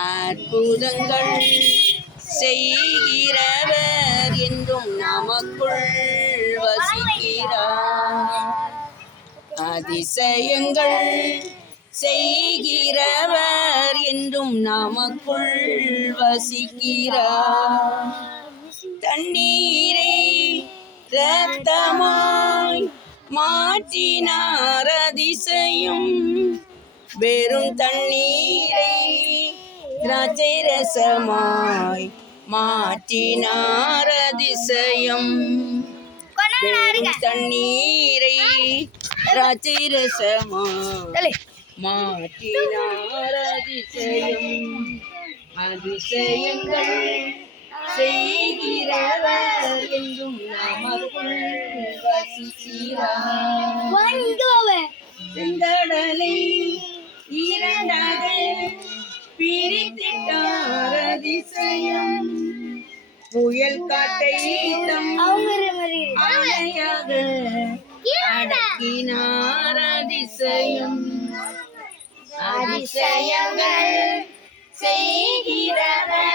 அற்புதங்கள் செய்கிறவர் என்றும் நமக்குள் வசிக்கிறார். அதிசயங்கள் செய்கிறவர் என்றும் நமக்குள் வசிக்கிறார். தண்ணீரை இரத்தமாய் மாற்றினார் அதிசயம், வெறும் தண்ணீரை திராட்சை ரசமாய் மாற்றினார் அதிசயம், வெறும் தண்ணீரை திராட்சை ரசமாய் மாற்றினார் அதிசயம். அதிசயங்கள் செய்கிறவர் என்றும் நமக்குள் வசிக்கிறார். செங்கடலை இரண்டாக பிரித்திட்டார் அதிசயம், புயல் காட்டை தம் ஆணையாக அடக்கினார் அதிசயம். அதிசயங்கள் செய்கிறவர்